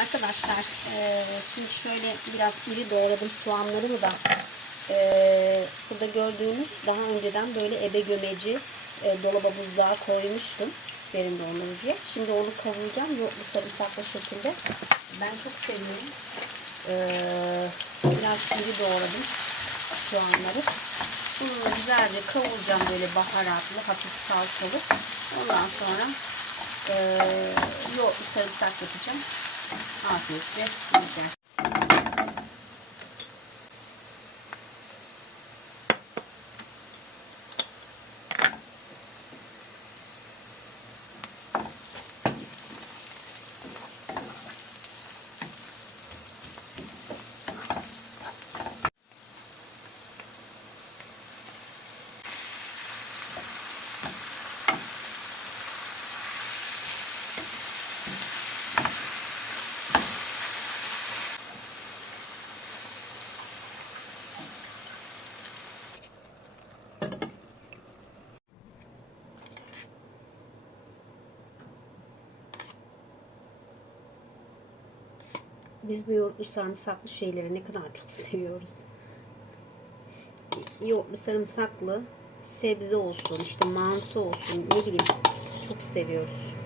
Arkadaşlar eee, şimdi şöyle biraz iri doğradım soğanlarımı da eee, burada gördüğünüz daha önceden böyle ebe gömeci eee, dolaba buzluğa koymuştum derin dondurucuya. Şimdi onu kavuracağım yoğurtlu sarımsaklı şekilde. Ben çok seviyorum. Eee, biraz iri doğradım soğanları. Bunu güzelce kavuracağım böyle baharatlı, hafif salçalı. Ondan sonra eee yoğurtlu sarımsak yapacağım. Afiyetle yiyeceğiz. Biz bu yoğurtlu sarımsaklı şeyleri ne kadar çok seviyoruz. Yoğurtlu sarımsaklı sebze olsun, işte mantı olsun, ne bileyim çok seviyoruz.